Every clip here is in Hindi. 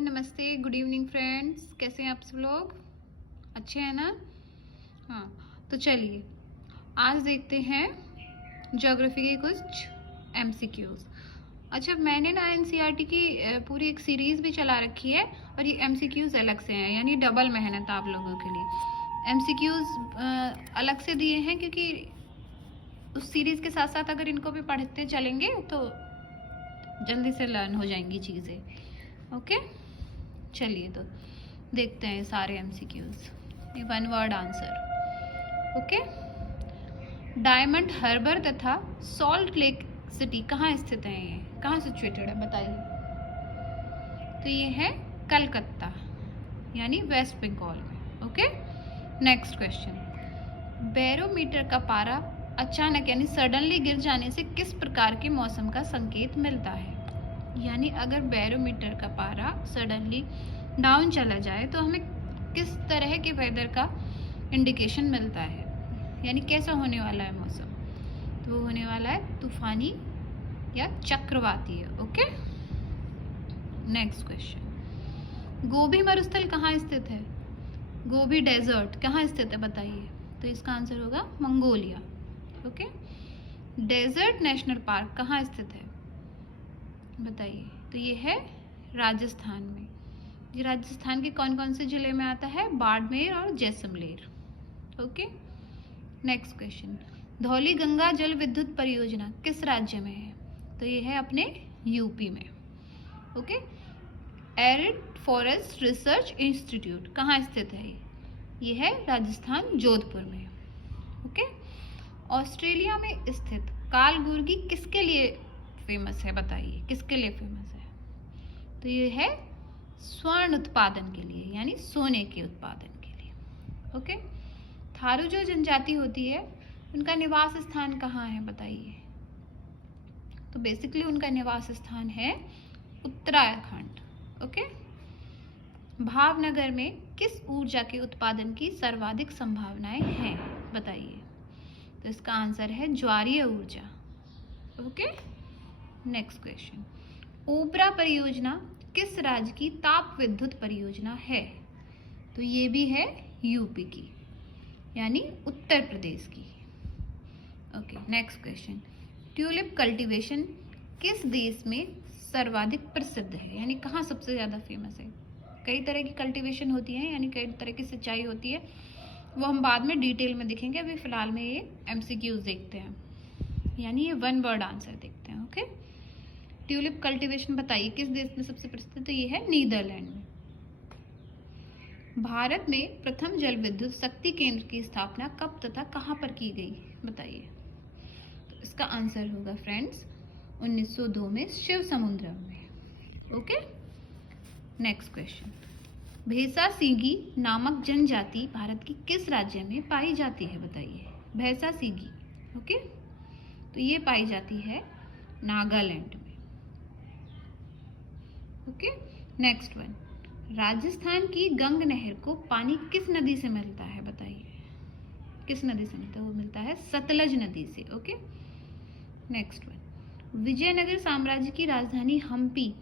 नमस्ते, गुड इवनिंग फ्रेंड्स। कैसे हैं आप सब लोग? अच्छे हैं ना? हाँ, तो चलिए आज देखते हैं ज्योग्राफी के कुछ एमसीक्यूज। अच्छा, मैंने ना एनसीईआरटी की पूरी एक सीरीज़ भी चला रखी है और ये एमसीक्यूज अलग से हैं, यानी डबल मेहनत आप लोगों के लिए। एमसीक्यूज अलग से दिए हैं क्योंकि उस सीरीज़ के साथ साथ अगर इनको भी पढ़ते चलेंगे तो जल्दी से लर्न हो जाएंगी चीज़ें। ओके, चलिए तो देखते हैं सारे एमसीक्यूज। ये one word answer. Okay, Diamond Harbour तथा सॉल्ट लेक सिटी कहाँ स्थित है? ये कहाँ सिचुएटेड है बताइए? तो ये है कलकत्ता, यानी वेस्ट बंगाल में। Okay, next question. बैरोमीटर का पारा अचानक यानी सडनली गिर जाने से किस प्रकार के मौसम का संकेत मिलता है? यानी अगर बैरोमीटर का पारा सडनली डाउन चला जाए तो हमें किस तरह के वेदर का इंडिकेशन मिलता है, यानी कैसा होने वाला है मौसम? तो वो होने वाला है तूफानी या चक्रवातीय। Okay, next question. गोबी मरुस्थल कहाँ स्थित है? गोबी डेजर्ट कहाँ स्थित है बताइए? तो इसका आंसर होगा Mongolia. Okay, Desert National Park कहाँ स्थित है बताइए? तो ये है राजस्थान में। ये राजस्थान के कौन कौन से जिले में आता है? बाड़मेर और Jaisalmer. Okay, next question. Dhauli Ganga जल विद्युत परियोजना किस राज्य में है? तो ये है अपने यूपी में। Okay, arid forest research institute कहाँ स्थित है? ये है राजस्थान जोधपुर में। ओके, ऑस्ट्रेलिया में स्थित कालबुर्गी किसके लिए फेमस है बताइए? किसके लिए फेमस है? तो ये है स्वर्ण उत्पादन के लिए, यानी सोने के उत्पादन के लिए। ओके, थारू जो जनजाति होती है उनका निवास स्थान कहाँ है बताइए? तो बेसिकली उनका निवास स्थान है उत्तराखंड। ओके, भावनगर में किस ऊर्जा के उत्पादन की सर्वाधिक संभावनाएं हैं बताइए? तो इसका आंसर है ज्वारीय ऊर्जा। Okay, next question. ओबरा परियोजना किस राज्य की ताप विद्युत परियोजना है? तो ये भी है यूपी की, यानी उत्तर प्रदेश की। Okay, next question. Tulip cultivation किस देश में सर्वाधिक प्रसिद्ध है, यानी कहाँ सबसे ज़्यादा फेमस है? कई तरह की कल्टीवेशन होती है, यानी कई तरह की सिंचाई होती है, वो हम बाद में डिटेल में देखेंगे। अभी फिलहाल में ये एमसीक्यूज देखते हैं, यानी ये वन वर्ड आंसर देखते हैं। ओके, ट्यूलिप कल्टीवेशन बताइए किस देश में सबसे प्रसिद्ध? तो ये है नीदरलैंड में। भारत में प्रथम जल विद्युत शक्ति केंद्र की स्थापना कब तथा कहाँ पर की गई बताइए? तो इसका आंसर होगा फ्रेंड्स 1902 में शिव समुद्रम में। Okay, next question. भैंसा सीगी नामक जनजाति भारत की किस राज्य में पाई जाती है बताइए? भैंसा सीगी, ओके, तो ये पाई जाती है नागालैंड में। Okay, next one. राजस्थान की गंग नहर को पानी किस नदी से मिलता है बताइए? किस नदी से मिलता है? वो मिलता है सतलज नदी से। Okay, next one. विजयनगर साम्राज्य की राजधानी हम्पी,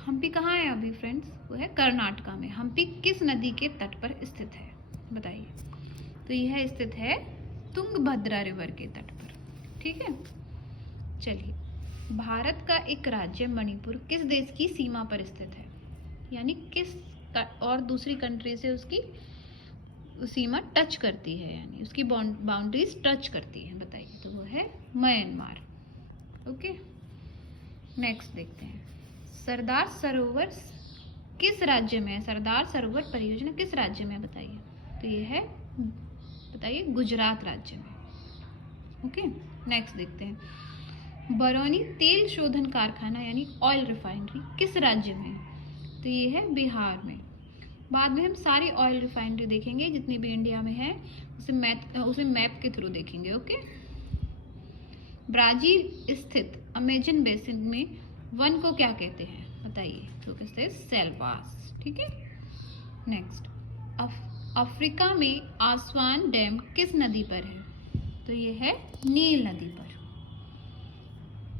हम्पी कहाँ है अभी फ्रेंड्स? वो है कर्नाटका में। हम्पी किस नदी के तट पर स्थित है बताइए? तो यह स्थित है तुंगभद्रा रिवर के तट पर। ठीक है, चलिए। भारत का एक राज्य मणिपुर किस देश की सीमा पर स्थित है, यानी किस और दूसरी कंट्री से उसकी सीमा टच करती है, यानी उसकी बाउंड्रीज टच करती है बताइए? तो वो है म्यांमार। ओके, नेक्स्ट देखते हैं। सरदार सरोवर किस राज्य में है? सरदार सरोवर परियोजना किस राज्य में बताइए? तो ये है बताइए गुजरात राज्य में। ओके, नेक्स्ट देखते हैं। बरौनी तेल शोधन कारखाना यानी ऑयल रिफाइनरी किस राज्य में है? तो ये है बिहार में। बाद में हम सारी ऑयल रिफाइनरी देखेंगे जितनी भी इंडिया में है, उसे मैप के थ्रू देखेंगे। ओके, ब्राजील स्थित अमेजन बेसिन में वन को क्या कहते हैं बताइए? तो कहते हैं सेल्वास। ठीक है, नेक्स्ट। अफ्रीका में आसवान डैम किस नदी पर है? तो ये है नील नदी पर।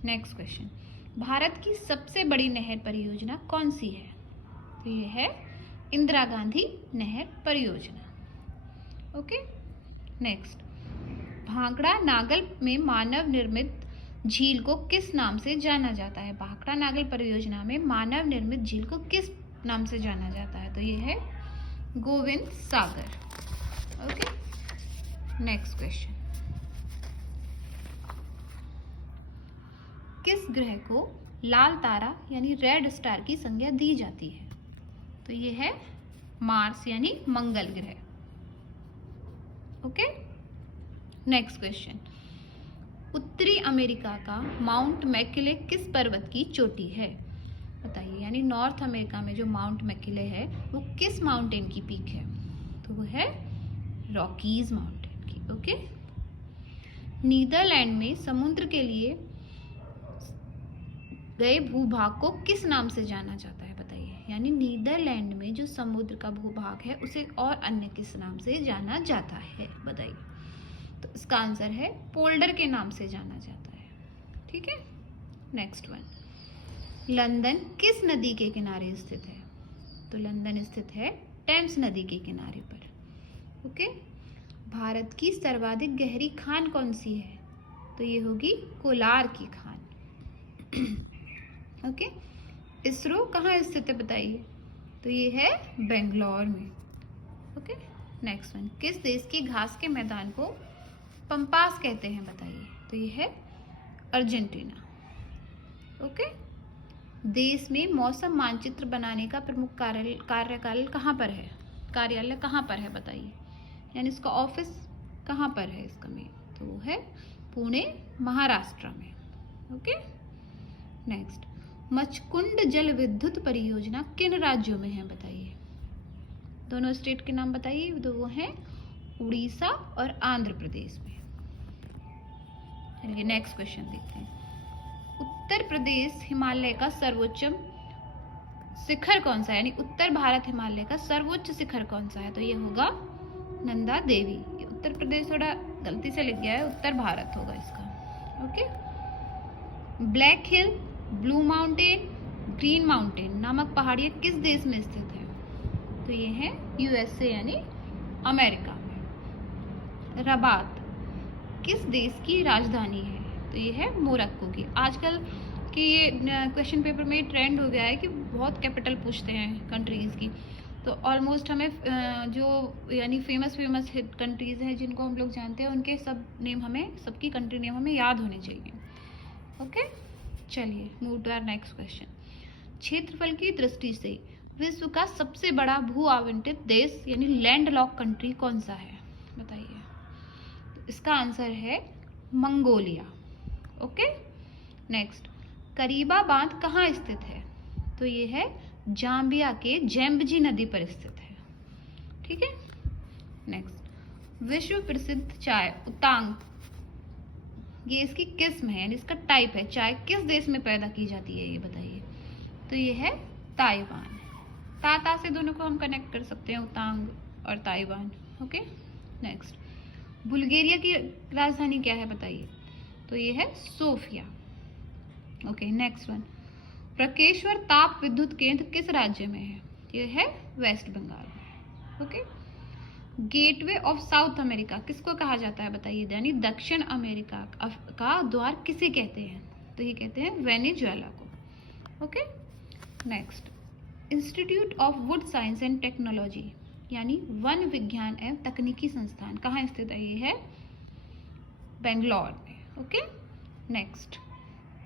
Next question. भारत की सबसे बड़ी नहर परियोजना कौन सी है? तो ये है इंदिरा गांधी नहर परियोजना। ओके, नेक्स्ट, भांगड़ा नागल में मानव निर्मित झील को किस नाम से जाना जाता है? भांगड़ा नागल परियोजना में मानव निर्मित झील को किस नाम से जाना जाता है? तो ये है गोविंद सागर। ओके, नेक्स्ट क्वेश्चन, किस ग्रह को लाल तारा यानी रेड स्टार की संज्ञा दी जाती है? तो ये है मार्स यानी मंगल ग्रह। ओके, नेक्स्ट क्वेश्चन, उत्तरी अमेरिका का माउंट मैकिले किस पर्वत की चोटी है? बताइए, यानी नॉर्थ अमेरिका में जो माउंट मैकिले है वो किस माउंटेन की पीक है? तो वो है रॉकीज माउंटेन की। ओके, नीदरलैंड में समुद्र के लिए गए भूभाग को किस नाम से जाना जाता है? बताइए, यानी नीदरलैंड में जो समुद्र का भूभाग है उसे और अन्य किस नाम से जाना जाता है? बताइए। तो इसका आंसर है पोल्डर के नाम से जाना जाता है। ठीक है, नेक्स्ट वन, लंदन किस नदी के किनारे स्थित है? तो लंदन स्थित है टेम्स नदी के किनारे पर। ओके, भारत की सर्वाधिक गहरी खान कौन सी है? तो ये होगी कोलार की खान। ओके, इसरो कहाँ स्थित है? बताइए। तो ये है बेंगलोर में। ओके, नेक्स्ट वन, किस देश के घास के मैदान को पंपास कहते हैं? बताइए। तो ये है अर्जेंटीना। ओके, देश में मौसम मानचित्र बनाने का प्रमुख कार्यालय कहाँ पर है? कार्यालय कहाँ पर है? बताइए, यानी इसका ऑफिस कहाँ पर है इसका में? तो वो है पुणे, महाराष्ट्र में। ओके, नेक्स्ट, मचकुंड जल विद्युत परियोजना किन राज्यों में है? बताइए। दोनों स्टेट के नाम बताइए। तो वो है उड़ीसा और आंध्र प्रदेश में। चलिए नेक्स्ट क्वेश्चन देखते हैं, उत्तर प्रदेश हिमालय का सर्वोच्च शिखर कौन सा है? यानी उत्तर भारत हिमालय का सर्वोच्च शिखर कौन सा है? तो ये होगा नंदा देवी। ये उत्तर प्रदेश थोड़ा गलती से लिख गया है, उत्तर भारत होगा इसका। ओके, ब्लैक हिल, ब्लू माउंटेन, ग्रीन माउंटेन नामक पहाड़ियाँ किस देश में स्थित है? तो ये है यूएसए यानी अमेरिका में। रबात किस देश की राजधानी है? तो ये है मोरक्को की। आजकल की ये क्वेश्चन पेपर में ट्रेंड हो गया है कि बहुत कैपिटल पूछते हैं कंट्रीज़ की, तो ऑलमोस्ट हमें जो यानी फेमस कंट्रीज़ हैं जिनको हम लोग जानते हैं उनके सब नेम हमें, सबकी कंट्री नेम हमें याद होने चाहिए। ओके, चलिए move to our next question, क्षेत्रफल की दृष्टि से विश्व का सबसे बड़ा भू आवंटित देश यानी लैंडलॉक कंट्री कौन सा है? बताइए। तो इसका आंसर है मंगोलिया। ओके, नेक्स्ट, करीबा बांध कहाँ स्थित है? तो ये है जाम्बिया के जेम्बजी नदी पर स्थित है। ठीक है, नेक्स्ट, विश्व प्रसिद्ध चाय उतांग, ये इसकी किस्म है यानी इसका टाइप है। चाय किस देश में पैदा की जाती है? ये बताइए। तो ये है ताइवान। ता से दोनों को हम कनेक्ट कर सकते हैं, उतांग और ताइवान। ओके, नेक्स्ट, बुल्गारिया की राजधानी क्या है? बताइए। तो ये है सोफिया। ओके, नेक्स्ट वन, प्रकेश्वर ताप विद्युत केंद्र किस राज्य में है? ये है वेस्ट बंगाल में। Okay, gateway of south America किसको कहा जाता है? बताइए। यानी दक्षिण अमेरिका का द्वार किसे कहते हैं? तो ये कहते हैं वेनेजुएला को। Okay, next, institute of would science and technology यानी वन विज्ञान एवं तकनीकी संस्थान कहाँ स्थित है? ये है बेंगलोर में। ओके, नेक्स्ट,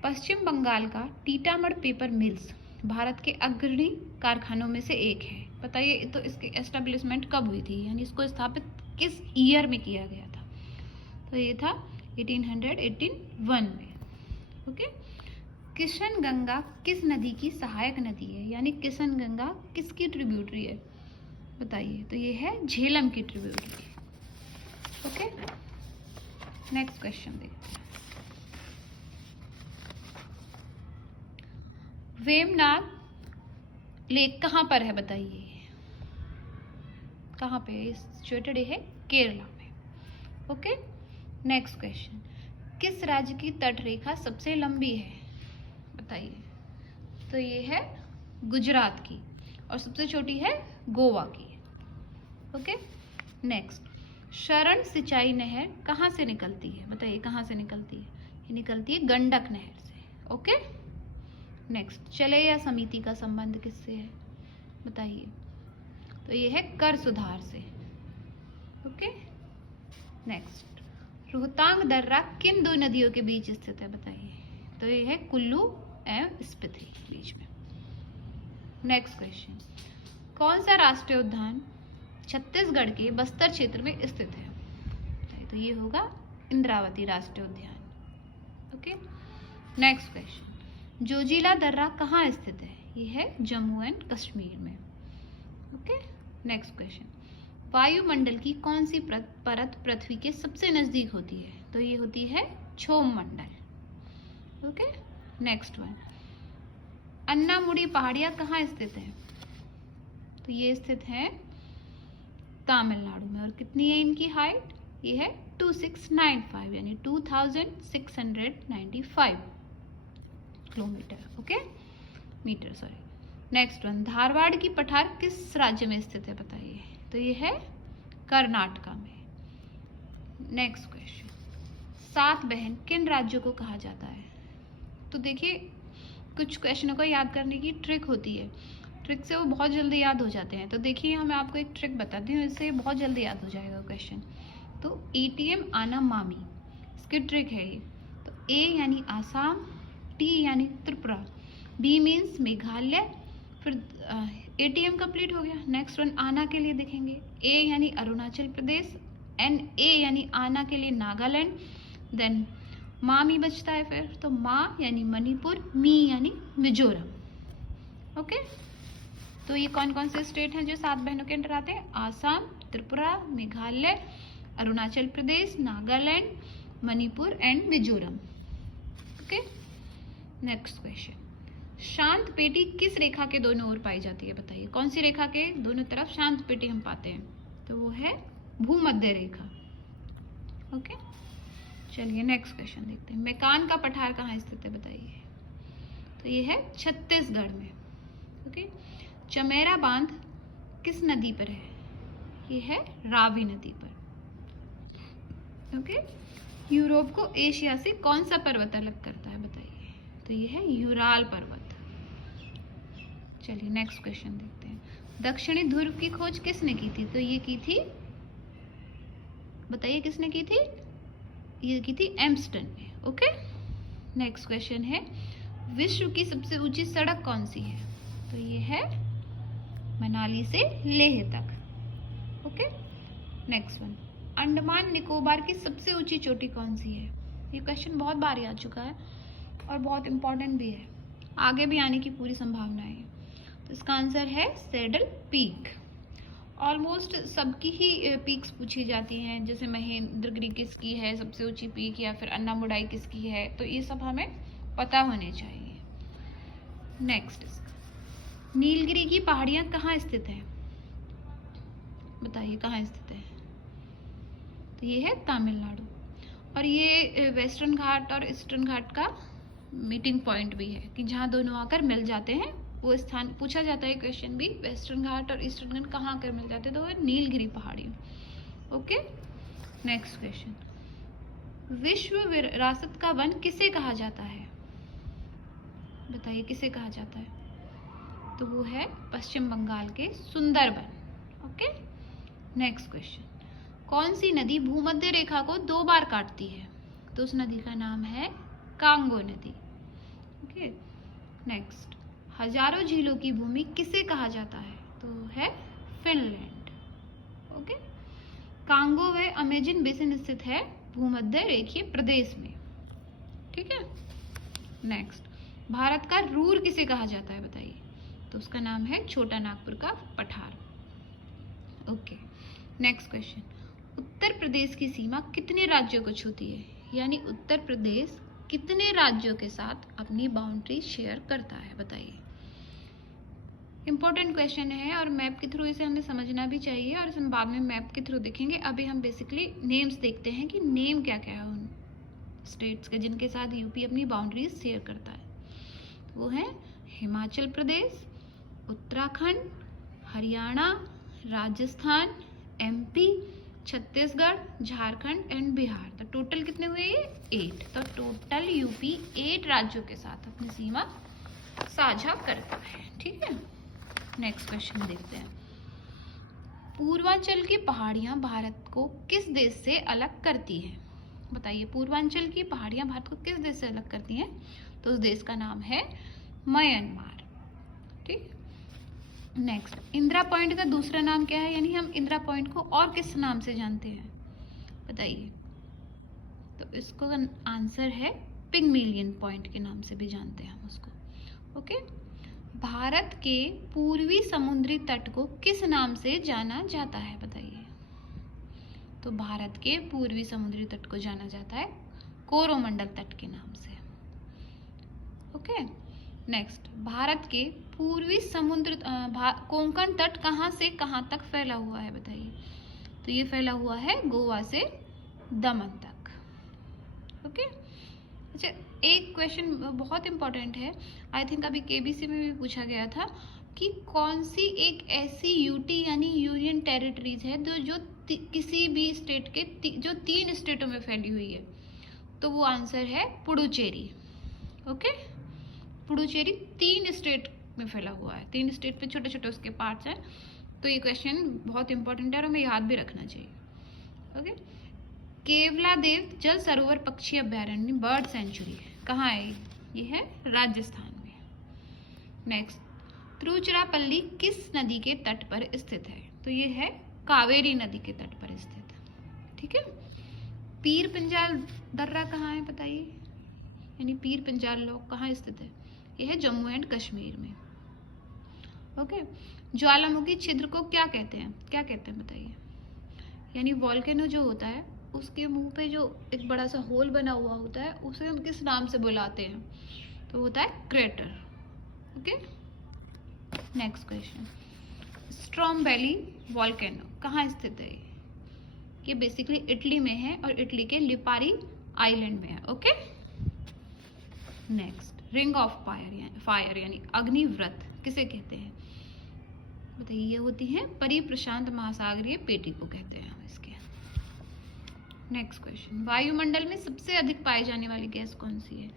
पश्चिम बंगाल का टीटामढ़ पेपर मिल्स भारत के अग्रणी कारखानों में से एक है। बताइए, तो इसकी एस्टेब्लिशमेंट कब हुई थी, यानी इसको स्थापित किस ईयर में किया गया था? तो ये था 1881 में। ओके, किशन गंगा किस नदी की सहायक नदी है? यानी किशन गंगा किसकी ट्रिब्यूटरी है? बताइए। तो ये है झेलम की ट्रिब्यूटरी। ओके, नेक्स्ट क्वेश्चन देखते हैं, वेमनाड लेक कहाँ पर है? बताइए। कहाँ पे है? सिचुएटेड है केरला में। ओके, नेक्स्ट क्वेश्चन, किस राज्य की तटरेखा सबसे लंबी है? बताइए। तो ये है गुजरात की। और सबसे छोटी है गोवा की। ओके, नेक्स्ट, शरण सिंचाई नहर कहाँ से निकलती है? बताइए कहाँ से निकलती है? ये निकलती है गंडक नहर से। ओके, नेक्स्ट, चलेया समिति का संबंध किससे है? बताइए। तो ये है कर सुधार से। ओके, नेक्स्ट, रोहतांग दर्रा किन दो नदियों के बीच स्थित है? बताइए। तो ये है कुल्लू एवं स्पीति बीच में। नेक्स्ट क्वेश्चन, कौन सा राष्ट्रीय उद्यान छत्तीसगढ़ के बस्तर क्षेत्र में स्थित है? तो ये होगा इंद्रावती राष्ट्रीय उद्यान। ओके, नेक्स्ट क्वेश्चन, जोजिला दर्रा कहाँ स्थित है? ये है जम्मू एंड कश्मीर में। ओके, नेक्स्ट क्वेश्चन, वायुमंडल की कौन सी परत पृथ्वी के सबसे नजदीक होती है? तो ये होती है क्षोभ मंडल। ओके, नेक्स्ट वन, अन्नामुडी पहाड़ियां कहाँ स्थित है? तो ये स्थित है तमिलनाडु में। और कितनी है इनकी हाइट? ये है 2695 यानी 2695 kilometre. Okay, metre sorry. Next one, Dharwad की पठार किस राज्य में स्थित है? बताइए। तो ये है कर्नाटका में। नेक्स्ट क्वेश्चन, सात बहन किन राज्यों को कहा जाता है? तो देखिए, कुछ क्वेश्चनों को याद करने की ट्रिक होती है, ट्रिक से वो बहुत जल्दी याद हो जाते हैं। तो देखिए, मैं आपको एक ट्रिक बताती हूँ, इससे बहुत जल्दी याद हो जाएगा क्वेश्चन। तो ATM आना मामी, इसकी ट्रिक है ये। तो A यानी आसाम, T यानी त्रिपुरा, B मीन्स मेघालय, फिर ATM कंप्लीट हो गया। नेक्स्ट वन आना के लिए देखेंगे, A यानी अरुणाचल प्रदेश, NA यानी आना के लिए नागालैंड, देन मामी बचता है फिर, तो मा यानी मणिपुर, मी यानी मिजोरम। ओके, तो ये कौन कौन से स्टेट हैं जो सात बहनों के अंडर आते हैं? Assam, Tripura, Meghalaya, Arunachal Pradesh, Nagaland, Manipur and Mizoram. Okay, next question, शांत पेटी किस रेखा के दोनों ओर पाई जाती है? बताइए। कौन सी रेखा के दोनों तरफ शांत पेटी हम पाते हैं? तो वो है भूमध्य रेखा। ओके, चलिए नेक्स्ट क्वेश्चन देखते हैं, मेकान का पठार कहाँ स्थित है? बताइए। तो ये है छत्तीसगढ़ में। ओके, चमेरा बांध किस नदी पर है? ये है रावी नदी पर। ओके, यूरोप को एशिया से कौन सा पर्वत अलग करता है? बताइए। तो ये है यूराल पर्वत। चलिए नेक्स्ट क्वेश्चन देखते हैं, दक्षिणी ध्रुव की खोज किसने की थी? तो ये की थी, बताइए किसने की थी? ये की थी एम्स्टन ने। ओके, नेक्स्ट क्वेश्चन है, विश्व की सबसे ऊंची सड़क कौन सी है? तो ये है मनाली से लेह तक। Okay, next one, Andaman Nicobar की सबसे ऊंची चोटी कौन सी है? ये क्वेश्चन बहुत बार आ चुका है और बहुत इंपॉर्टेंट भी है, आगे भी आने की पूरी संभावना है। तो इसका आंसर है सैडल पीक। ऑलमोस्ट सबकी ही पीक्स पूछी जाती हैं, जैसे महेंद्रगिरी किसकी है सबसे ऊंची पीक, या फिर अन्नामुडाई किसकी है, तो ये सब हमें पता होने चाहिए। नेक्स्ट, नीलगिरी की पहाड़ियां कहाँ स्थित है? बताइए कहाँ स्थित है? तो ये है तमिलनाडु, और ये वेस्टर्न घाट और ईस्टर्न घाट का मीटिंग पॉइंट भी है, कि जहाँ दोनों आकर मिल जाते हैं वो स्थान पूछा जाता है क्वेश्चन भी, वेस्टर्न घाट और ईस्टर्न घाट कहाँ आकर मिल जाते हैं? तो वो नीलगिरी पहाड़ी। ओके, नेक्स्ट क्वेश्चन, विश्व विरासत का वन किसे कहा जाता है? बताइए किसे कहा जाता है? तो वो है पश्चिम बंगाल के सुंदरबन। ओके, नेक्स्ट क्वेश्चन, कौन सी नदी भूमध्य रेखा को 2 बार काटती है? तो उस नदी का नाम है कांगो नदी। ओके, नेक्स्ट, हजारों झीलों की भूमि किसे कहा जाता है? तो है फिनलैंड। ओके, कांगो व अमेजन बेसिन स्थित है भूमध्य रेखीय प्रदेश में। ठीक है, नेक्स्ट, भारत का रूर किसे कहा जाता है? बताइए। तो उसका नाम है छोटा नागपुर का पठार। Okay, next question, Uttar Pradesh की सीमा कितने राज्यों को छूती है? यानी उत्तर प्रदेश कितने राज्यों के साथ अपनी बाउंड्री शेयर करता है? बताइए। इंपॉर्टेंट क्वेश्चन है और मैप के थ्रू इसे हमें समझना भी चाहिए, और इसे हम बाद में मैप के थ्रू देखेंगे। अभी हम बेसिकली नेम्स देखते हैं कि नेम क्या क्या है उन स्टेट्स के जिनके साथ यूपी अपनी बाउंड्रीज शेयर करता है। वो है हिमाचल प्रदेश, उत्तराखंड, हरियाणा, राजस्थान, एमपी, छत्तीसगढ़, झारखंड एंड बिहार। तो टोटल कितने हुए ये? 8। तो टोटल यूपी 8 राज्यों के साथ अपनी सीमा साझा करता है। ठीक है, नेक्स्ट क्वेश्चन देखते हैं। पूर्वांचल की पहाड़ियां भारत को किस देश से अलग करती है? बताइए, पूर्वांचल की पहाड़ियां भारत को किस देश से अलग करती हैं? तो उस देश का नाम है म्यांमार। ठीक, नेक्स्ट, इंदिरा पॉइंट का दूसरा नाम क्या है? यानी हम इंदिरा पॉइंट को और किस नाम से जानते हैं? बताइए। तो इसको आंसर है पिग्मेलियन पॉइंट के नाम से भी जानते हैं हम उसको। ओके, भारत के पूर्वी समुद्री तट को किस नाम से जाना जाता है? बताइए। तो भारत के पूर्वी समुद्री तट को जाना जाता है कोरोमंडल तट के नाम से। ओके, नेक्स्ट, भारत के पूर्वी समुद्र कोंकण तट कहाँ से कहाँ तक फैला हुआ है? बताइए। तो ये फैला हुआ है गोवा से दमन तक। ओके, अच्छा, एक क्वेश्चन बहुत इंपॉर्टेंट है, आई थिंक अभी केबीसी में भी पूछा गया था कि कौन सी एक ऐसी यूटी यानी यूनियन टेरिटरीज है जो किसी भी स्टेट के जो 3 स्टेटों में फैली हुई है? तो वो आंसर है पुडुचेरी। ओके, पुडुचेरी 3 स्टेट में फैला हुआ है, 3 स्टेट पे छोटे छोटे उसके पार्ट्स हैं। तो ये क्वेश्चन बहुत इंपॉर्टेंट है और हमें याद भी रखना चाहिए। ओके, केवलादेव जल सरोवर पक्षी अभयारण्य बर्ड सेंचुरी कहाँ है? ये है राजस्थान में। नेक्स्ट, तिरुचिरापल्ली किस नदी के तट पर स्थित है? तो ये है कावेरी नदी के तट पर स्थित। ठीक है, पीर पंजाल दर्रा कहाँ है? बताइए, यानी पीर पंजाल लॉक कहाँ स्थित है? यह है जम्मू एंड कश्मीर में। ओके, ज्वालामुखी छिद्र को क्या कहते हैं? क्या कहते हैं बताइए? यानी वॉल्केनो जो होता है उसके मुंह पे जो एक बड़ा सा होल बना हुआ होता है उसे हम किस नाम से बुलाते हैं? तो होता है crater. Okay, next question, Stromboli volcano कहाँ स्थित है? ये बेसिकली इटली में है और इटली के लिपारी आइलैंड में है। Okay, next, ring of fire यानी अग्निव्रत किसे कहते हैं? बताइए। ये होती है परिप्रशांत महासागरीय पेटी को कहते हैं हम इसके। नेक्स्ट क्वेश्चन, वायुमंडल में सबसे अधिक पाई जाने वाली गैस कौन सी है?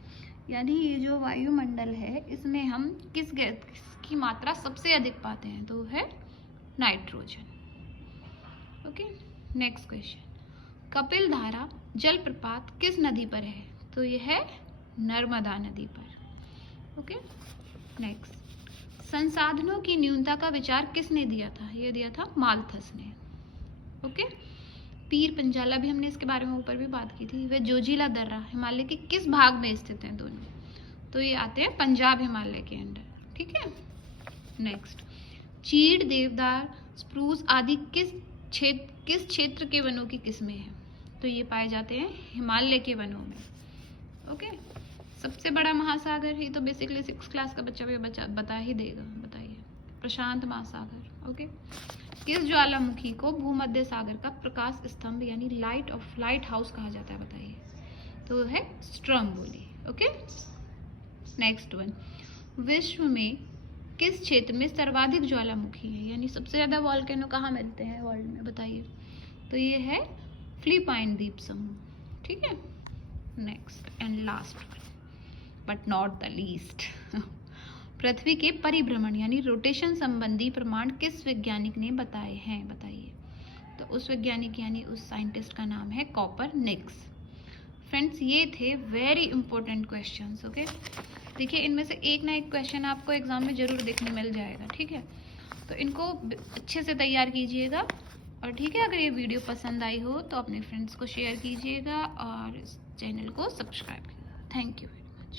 यानी ये जो वायुमंडल है इसमें हम किस गैस की मात्रा सबसे अधिक पाते हैं? तो है nitrogen. Okay, next question, Kapil धारा जलप्रपात किस नदी पर है? तो ये है नर्मदा नदी पर। ओके, नेक्स्ट, संसाधनों की न्यूनता का विचार किसने दिया था? ये दिया था मालथस ने। ओके, पीर पंजाला भी हमने इसके बारे में ऊपर भी बात की थी। वह जोजिला दर्रा हिमालय के किस भाग में स्थित हैं दोनों? तो ये आते हैं पंजाब हिमालय के अंडर। ठीक है, नेक्स्ट, चीड़, देवदार, स्प्रूस आदि किस क्षेत्र के वनों की किस्में हैं? तो ये पाए जाते हैं हिमालय के वनों में। ओके, सबसे बड़ा महासागर, ये तो बेसिकली 6 क्लास का बच्चा भी बता ही देगा। बताइए, प्रशांत महासागर। ओके, किस ज्वालामुखी को भूमध्य सागर का प्रकाश स्तंभ यानी लाइट हाउस कहा जाता है? बताइए। तो है स्ट्रोम्बोली। ओके, नेक्स्ट वन, विश्व में किस क्षेत्र में सर्वाधिक ज्वालामुखी है? यानी सबसे ज्यादा वॉल्केनो कहाँ मिलते हैं वर्ल्ड में? बताइए। तो ये है फिलिपाइन द्वीप समूह। ठीक है, next and last but not the least, पृथ्वी के परिभ्रमण यानी रोटेशन संबंधी प्रमाण किस वैज्ञानिक ने बताए हैं? बताइए। तो उस वैज्ञानिक यानी उस साइंटिस्ट का नाम है कॉपरनिकस। फ्रेंड्स, ये थे वेरी इंपॉर्टेंट क्वेश्चंस। ओके, देखिए इनमें से एक ना एक क्वेश्चन आपको एग्जाम में जरूर देखने मिल जाएगा। ठीक है, तो इनको अच्छे से तैयार कीजिएगा। और ठीक है, अगर ये वीडियो पसंद आई हो तो अपने फ्रेंड्स को शेयर कीजिएगा और इस चैनल को सब्सक्राइब कीजिएगा। Thank you.